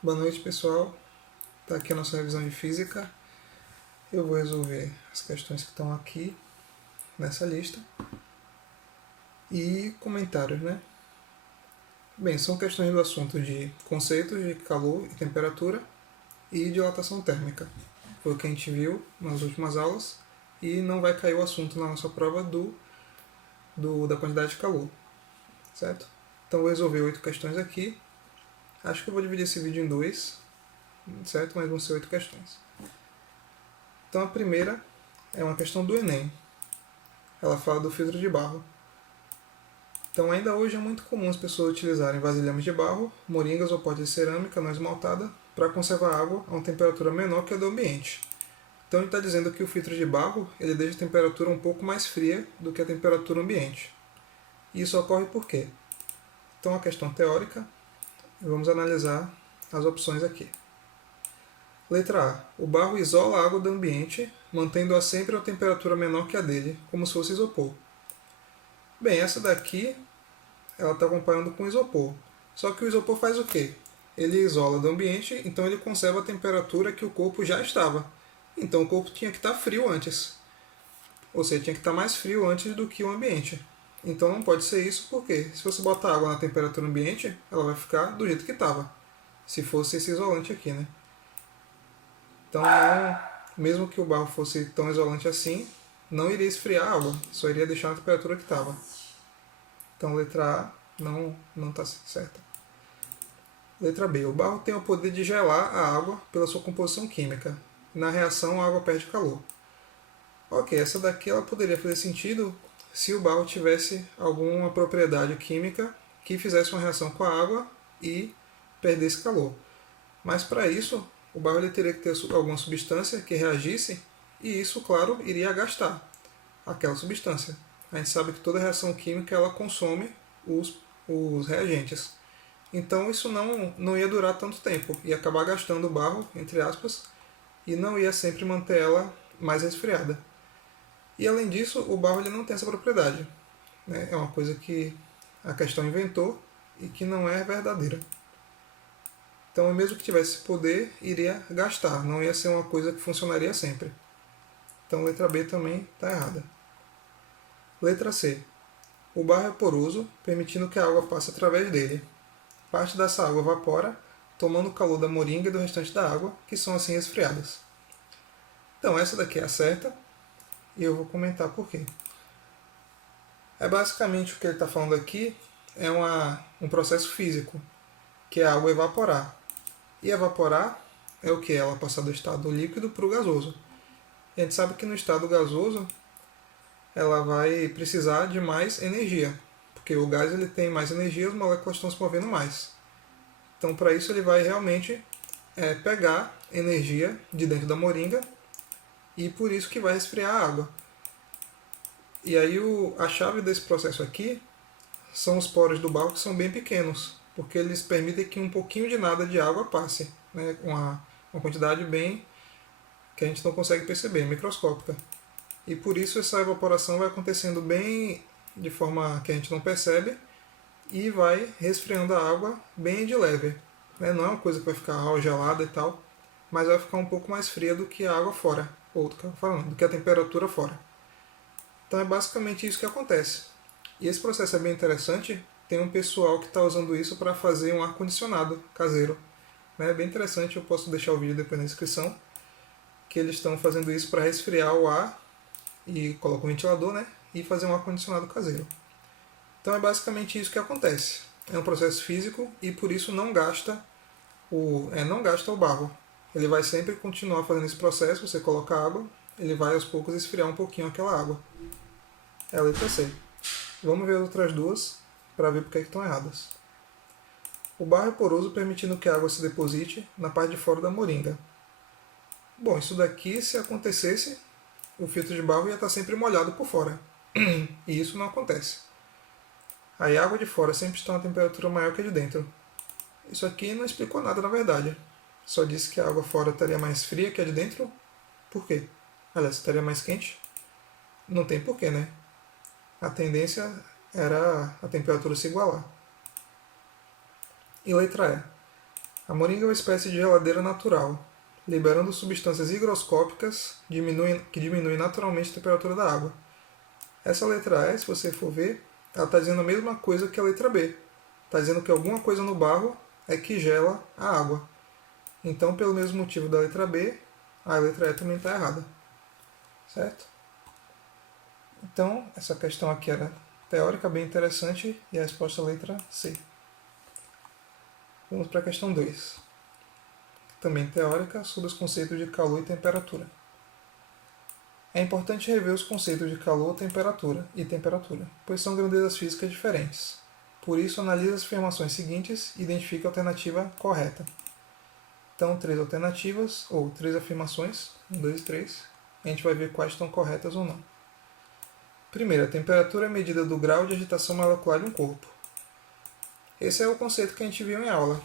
Boa noite, pessoal. Está aqui a nossa revisão de física. Eu vou resolver as questões que estão aqui nessa lista e comentários, né? Bem, são questões do assunto de conceitos de calor e temperatura e dilatação térmica. Foi o que a gente viu nas últimas aulas e não vai cair o assunto na nossa prova da quantidade de calor, certo? Então vou resolver 8 questões aqui. Acho que eu vou dividir esse vídeo em dois, certo? Mas vão ser 8 questões. Então a primeira é uma questão do Enem. Ela fala do filtro de barro. Então ainda hoje é muito comum as pessoas utilizarem vasilhames de barro, moringas ou potes de cerâmica não esmaltada para conservar água a uma temperatura menor que a do ambiente. Então ele está dizendo que o filtro de barro ele deixa a temperatura um pouco mais fria do que a temperatura ambiente. E isso ocorre por quê? Então a questão teórica, vamos analisar as opções aqui. Letra A. O barro isola a água do ambiente, mantendo-a sempre a temperatura menor que a dele, como se fosse isopor. Bem, essa daqui ela está comparando com isopor. Só que o isopor faz o quê? Ele isola do ambiente, então ele conserva a temperatura que o corpo já estava. Então o corpo tinha que estar frio antes. Ou seja, tinha que estar mais frio antes do que o ambiente. Então não pode ser isso, porque se você botar água na temperatura ambiente, ela vai ficar do jeito que estava. Se fosse esse isolante aqui, né? Então, mesmo que o barro fosse tão isolante assim, não iria esfriar a água, só iria deixar na temperatura que estava. Então, letra A não está certa. Letra B. O barro tem o poder de gelar a água pela sua composição química. Na reação, a água perde calor. Ok, essa daqui ela poderia fazer sentido se o barro tivesse alguma propriedade química que fizesse uma reação com a água e perdesse calor. Mas para isso, o barro ele teria que ter alguma substância que reagisse e isso, claro, iria gastar aquela substância. A gente sabe que toda reação química ela consome os reagentes. Então isso não ia durar tanto tempo, ia acabar gastando o barro, entre aspas, e não ia sempre manter ela mais resfriada. E além disso, o barro ele não tem essa propriedade. Né? É uma coisa que a questão inventou e que não é verdadeira. Então, mesmo que tivesse poder, iria gastar, não ia ser uma coisa que funcionaria sempre. Então, letra B também está errada. Letra C. O barro é poroso, permitindo que a água passe através dele. Parte dessa água evapora, tomando o calor da moringa e do restante da água, que são assim resfriadas. Então, essa daqui é a certa, e eu vou comentar por quê. É basicamente o que ele está falando aqui, é um processo físico, que é a água evaporar. E evaporar é o que? Ela passar do estado líquido para o gasoso. A gente sabe que no estado gasoso ela vai precisar de mais energia, porque o gás ele tem mais energia, as moléculas estão se movendo mais. Então, para isso, ele vai realmente pegar energia de dentro da moringa e por isso que vai resfriar a água. E aí a chave desse processo aqui são os poros do barro que são bem pequenos, porque eles permitem que um pouquinho de nada de água passe, né, uma quantidade bem que a gente não consegue perceber, microscópica. E por isso essa evaporação vai acontecendo bem de forma que a gente não percebe e vai resfriando a água bem de leve. Né? Não é uma coisa que vai ficar gelada e tal, mas vai ficar um pouco mais fria do que a água fora, ou do que a temperatura fora. Então é basicamente isso que acontece. E esse processo é bem interessante. Tem um pessoal que está usando isso para fazer um ar-condicionado caseiro. É bem interessante, eu posso deixar o vídeo depois na descrição, que eles estão fazendo isso para resfriar o ar e coloca um ventilador, né? E fazer um ar-condicionado caseiro. Então é basicamente isso que acontece. É um processo físico e por isso não gasta o barro. Ele vai sempre continuar fazendo esse processo, você coloca água, ele vai aos poucos esfriar um pouquinho aquela água. É a letra C. Vamos ver as outras duas para ver porque estão erradas. O barro é poroso, permitindo que a água se deposite na parte de fora da moringa. Bom, isso daqui, se acontecesse, o filtro de barro ia estar sempre molhado por fora. E isso não acontece. Aí a água de fora sempre está a uma temperatura maior que a de dentro. Isso aqui não explicou nada na verdade. Só disse que a água fora estaria mais fria que a de dentro. Por quê? Aliás, estaria mais quente? Não tem porquê, né? A tendência era a temperatura se igualar. E letra E. A moringa é uma espécie de geladeira natural, liberando substâncias higroscópicas que diminuem naturalmente a temperatura da água. Essa letra E, se você for ver, ela está dizendo a mesma coisa que a letra B. Está dizendo que alguma coisa no barro é que gela a água. Então, pelo mesmo motivo da letra B, a letra E também está errada. Certo? Então, essa questão aqui era teórica, bem interessante, e a resposta é a letra C. Vamos para a questão 2. Também teórica, sobre os conceitos de calor e temperatura. É importante rever os conceitos de calor e temperatura, pois são grandezas físicas diferentes. Por isso, analise as afirmações seguintes e identifique a alternativa correta. Então, 3 alternativas, ou 3 afirmações, 1, 2 e 3. A gente vai ver quais estão corretas ou não. Primeiro, a temperatura é medida do grau de agitação molecular de um corpo. Esse é o conceito que a gente viu em aula.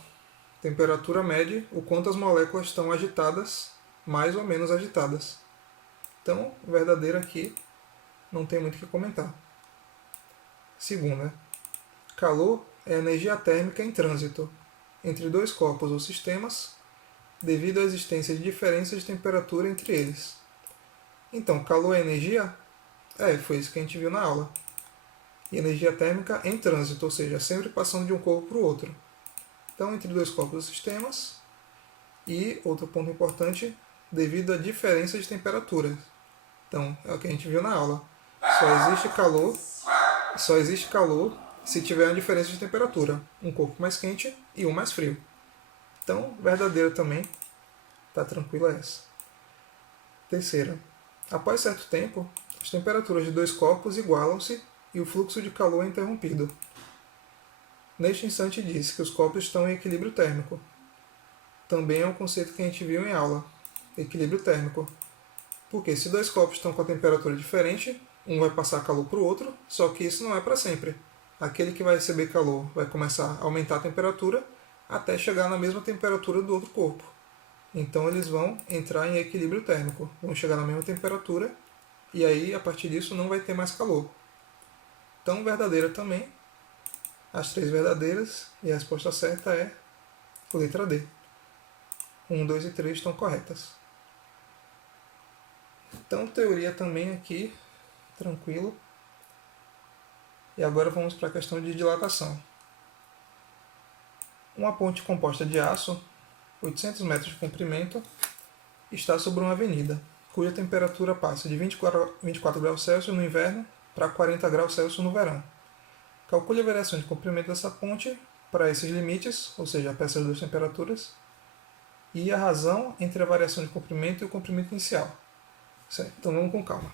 Temperatura mede o quanto as moléculas estão agitadas, mais ou menos agitadas. Então, verdadeiro aqui, não tem muito o que comentar. Segunda, calor é energia térmica em trânsito entre dois corpos ou sistemas, devido à existência de diferenças de temperatura entre eles. Então, calor é energia? Foi isso que a gente viu na aula. E energia térmica em trânsito, ou seja, sempre passando de um corpo para o outro. Então, entre dois corpos ou sistemas. E, outro ponto importante, devido à diferença de temperatura. Então, é o que a gente viu na aula. Só existe calor se tiver uma diferença de temperatura. Um corpo mais quente e um mais frio. Então, verdadeira também. Tá tranquila essa. Terceira. Após certo tempo, as temperaturas de dois corpos igualam-se e o fluxo de calor é interrompido. Neste instante diz que os corpos estão em equilíbrio térmico. Também é um conceito que a gente viu em aula. Equilíbrio térmico. Porque se dois corpos estão com a temperatura diferente, um vai passar calor para o outro, só que isso não é para sempre. Aquele que vai receber calor vai começar a aumentar a temperatura até chegar na mesma temperatura do outro corpo. Então eles vão entrar em equilíbrio térmico, vão chegar na mesma temperatura e aí a partir disso não vai ter mais calor. Então verdadeira também, as 3 verdadeiras e a resposta certa é a letra D. 1, 2 e 3 estão corretas. Então teoria também aqui, tranquilo. E agora vamos para a questão de dilatação. Uma ponte composta de aço, 800 metros de comprimento, está sobre uma avenida, cuja temperatura passa de 24 graus Celsius no inverno para 40 graus Celsius no verão. Calcule a variação de comprimento dessa ponte para esses limites, ou seja, para essas duas temperaturas, e a razão entre a variação de comprimento e o comprimento inicial. Certo? Então vamos com calma.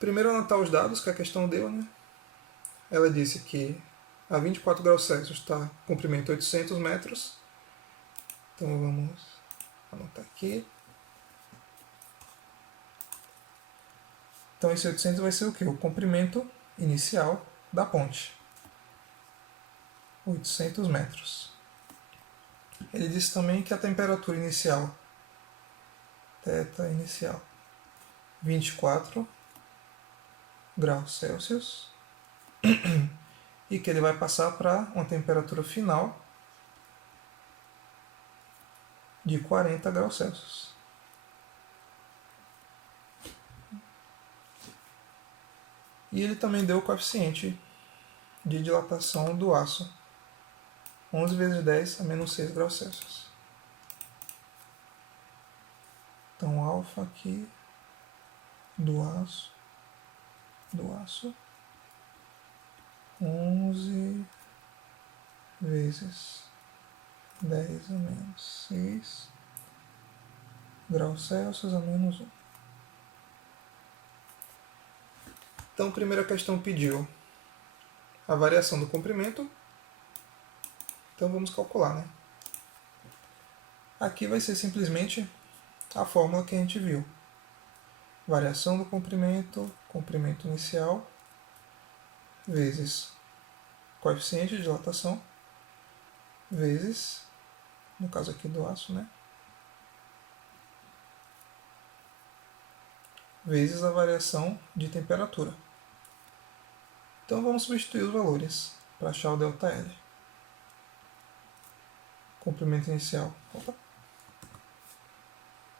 Primeiro anotar os dados que a questão deu, né? Ela disse que a 24 graus Celsius está comprimento 800 metros. Então vamos anotar aqui. Então esse 800 vai ser o quê? O comprimento inicial da ponte. 800 metros. Ele disse também que a temperatura inicial, θ inicial, 24 graus Celsius, e que ele vai passar para uma temperatura final de 40 graus Celsius. E ele também deu o coeficiente de dilatação do aço, 11 vezes 10 a menos 6 graus Celsius. Então, alfa aqui do aço, 11 vezes 10 a menos 6 graus Celsius a menos 1. Então, a primeira questão pediu a variação do comprimento. Então, vamos calcular, né? Aqui vai ser simplesmente a fórmula que a gente viu. Variação do comprimento, comprimento inicial, vezes coeficiente de dilatação, vezes, no caso aqui do aço, né? Vezes a variação de temperatura. Então vamos substituir os valores para achar o ΔL. comprimento inicial. Opa.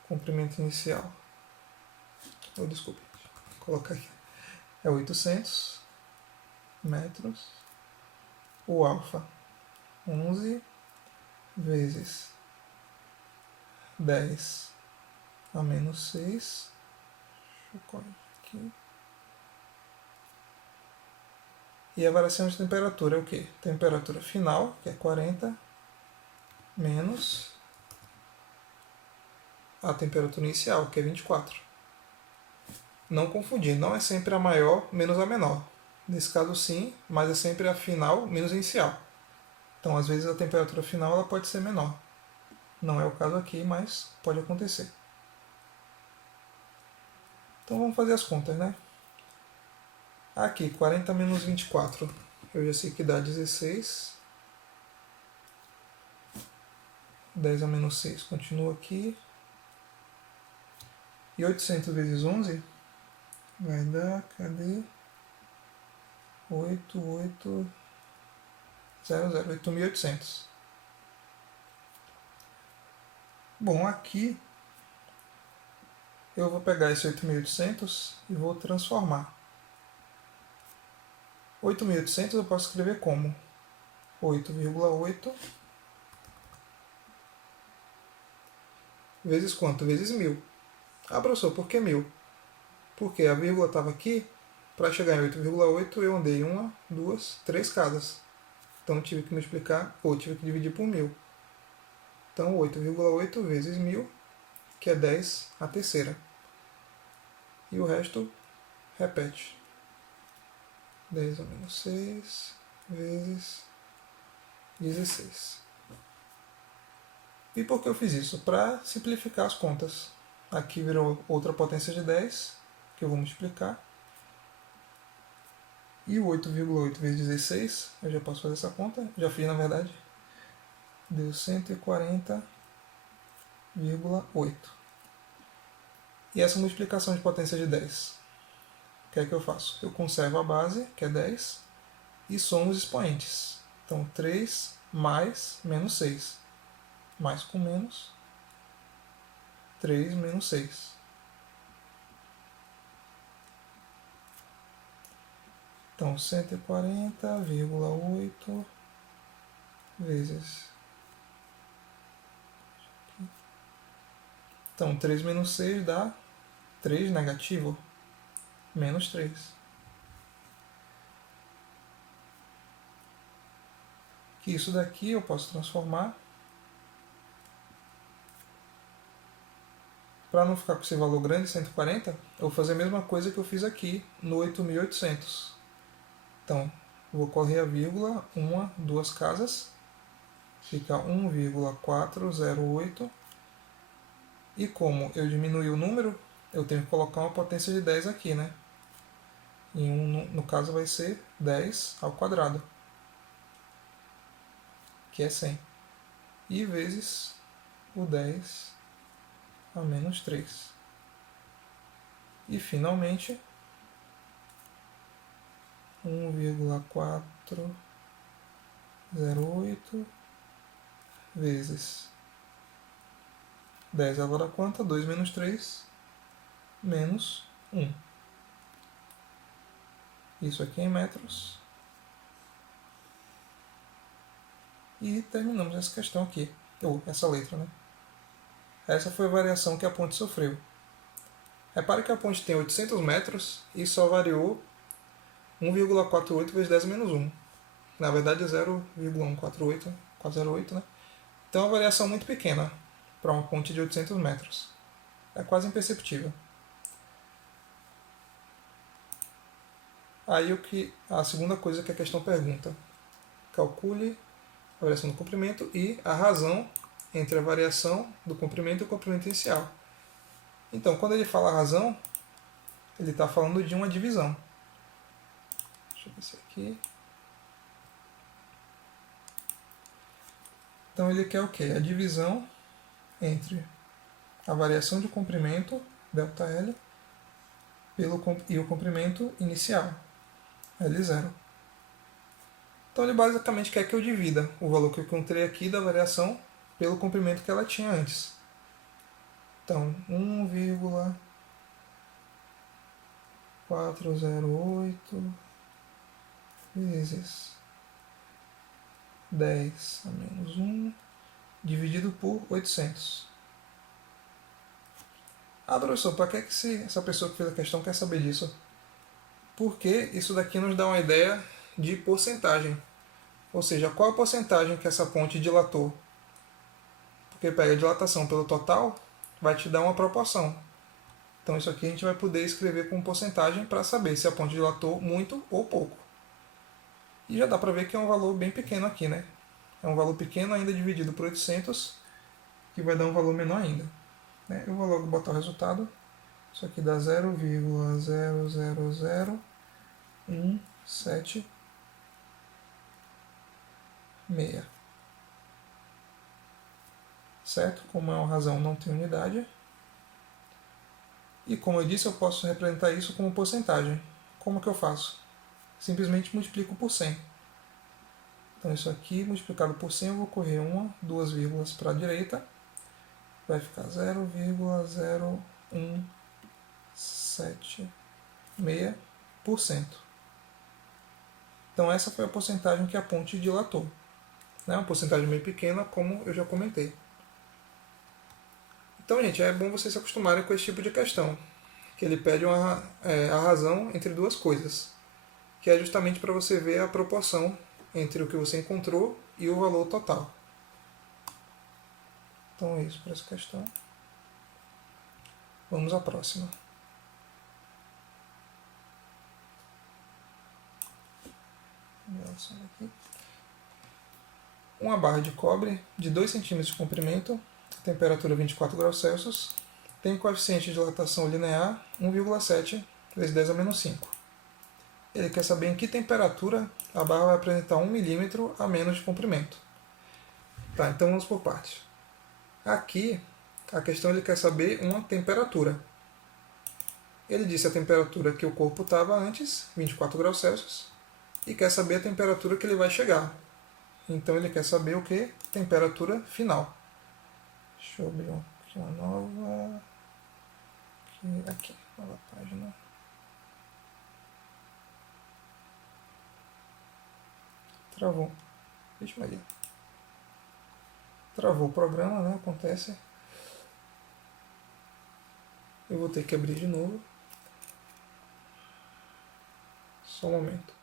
Comprimento inicial. Oh, desculpe. Vou colocar aqui. É 800 metros. O alfa, 11 vezes 10 a menos 6. Deixa eu corrigir aqui. E a variação de temperatura é o quê? Temperatura final, que é 40, menos a temperatura inicial, que é 24. Não confundir, não é sempre a maior menos a menor. Nesse caso sim, mas é sempre a final menos a inicial. Então às vezes a temperatura final ela pode ser menor. Não é o caso aqui, mas pode acontecer. Então vamos fazer as contas, né? Aqui, 40 menos 24, eu já sei que dá 16. 10 a menos 6 continua aqui. E 800 vezes 11 vai dar, cadê? 8.800. Bom, aqui eu vou pegar esse 8.800 e vou transformar. 8.800 eu posso escrever como 8,8 vezes quanto? Vezes 1.000. Ah, professor, por que 1.000? Porque a vírgula estava aqui, para chegar em 8,8 eu andei 1, 2, 3 casas. Então tive que multiplicar, ou tive que dividir por 1.000. Então 8,8 vezes 1.000, que é 10 a terceira. E o resto repete. 10 a menos 6 vezes 16. E por que eu fiz isso? Para simplificar as contas. Aqui virou outra potência de 10, que eu vou multiplicar. E o 8,8 vezes 16, eu já posso fazer essa conta, já fiz na verdade, deu 140,8. E essa multiplicação de potência de 10, o que é que eu faço? Eu conservo a base, que é 10, e somo os expoentes. Então 3 mais menos 6. Mais com menos, 3 menos 6. Então 140,8 vezes. Então 3 menos 6 dá 3 negativo, menos 3. Que isso daqui eu posso transformar para não ficar com esse valor grande, 140, eu vou fazer a mesma coisa que eu fiz aqui no 8.800. Então, vou correr a vírgula, 1, 2 casas, fica 1,408. E como eu diminui o número, eu tenho que colocar uma potência de 10 aqui, né? E no caso vai ser 10 ao quadrado, que é 100. E vezes o 10 a menos 3. E finalmente 1,408 vezes 10 ela dá quanto? 2 menos 3 menos 1. Isso aqui é em metros. E terminamos essa questão aqui, ou essa letra, né? Essa foi a variação que a ponte sofreu. Repare que a ponte tem 800 metros e só variou 1,48 vezes 10 menos 1. Na verdade é 0,148, 408, né? Então é uma variação muito pequena para uma ponte de 800 metros. É quase imperceptível. Aí a segunda coisa que a questão pergunta. Calcule a variação do comprimento e a razão entre a variação do comprimento e o comprimento inicial. Então, quando ele fala razão, ele está falando de uma divisão. Deixa eu ver se aqui. Então ele quer o quê? A divisão entre a variação de comprimento, ΔL, e o comprimento inicial, L0. Então ele basicamente quer que eu divida o valor que eu encontrei aqui da variação pelo comprimento que ela tinha antes. Então, 1,408 vezes 10 a menos 1 dividido por 800. Ah, professor, para que essa pessoa que fez a questão quer saber disso? Porque isso daqui nos dá uma ideia de porcentagem. Ou seja, qual a porcentagem que essa ponte dilatou? Porque pega a dilatação pelo total, vai te dar uma proporção. Então isso aqui a gente vai poder escrever com porcentagem para saber se a ponte dilatou muito ou pouco. E já dá para ver que é um valor bem pequeno aqui, né? É um valor pequeno ainda dividido por 800, que vai dar um valor menor ainda. Eu vou logo botar o resultado. Isso aqui dá 0,00017,6. Certo? Como é uma razão, não tem unidade. E como eu disse, eu posso representar isso como porcentagem. Como que eu faço? Simplesmente multiplico por 100. Então isso aqui multiplicado por 100, eu vou correr uma, duas vírgulas para a direita. Vai ficar 0,0176%. Então essa foi a porcentagem que a ponte dilatou. Uma porcentagem bem pequena, como eu já comentei. Então, gente, é bom vocês se acostumarem com esse tipo de questão, que ele pede a razão entre duas coisas, que é justamente para você ver a proporção entre o que você encontrou e o valor total. Então é isso para essa questão. Vamos à próxima. Uma barra de cobre de 2 cm de comprimento, temperatura 24 graus Celsius, tem coeficiente de dilatação linear 1,7 vezes 10 a menos 5. Ele quer saber em que temperatura a barra vai apresentar 1 milímetro a menos de comprimento. Tá, então vamos por partes. Aqui, a questão ele quer saber uma temperatura. Ele disse a temperatura que o corpo estava antes, 24 graus Celsius, e quer saber a temperatura que ele vai chegar. Então ele quer saber o que? Temperatura final. Deixa eu abrir aqui uma nova. Aqui, nova página. Travou. Vixe Maria. Travou o programa, né? Acontece. Eu vou ter que abrir de novo. Só um momento.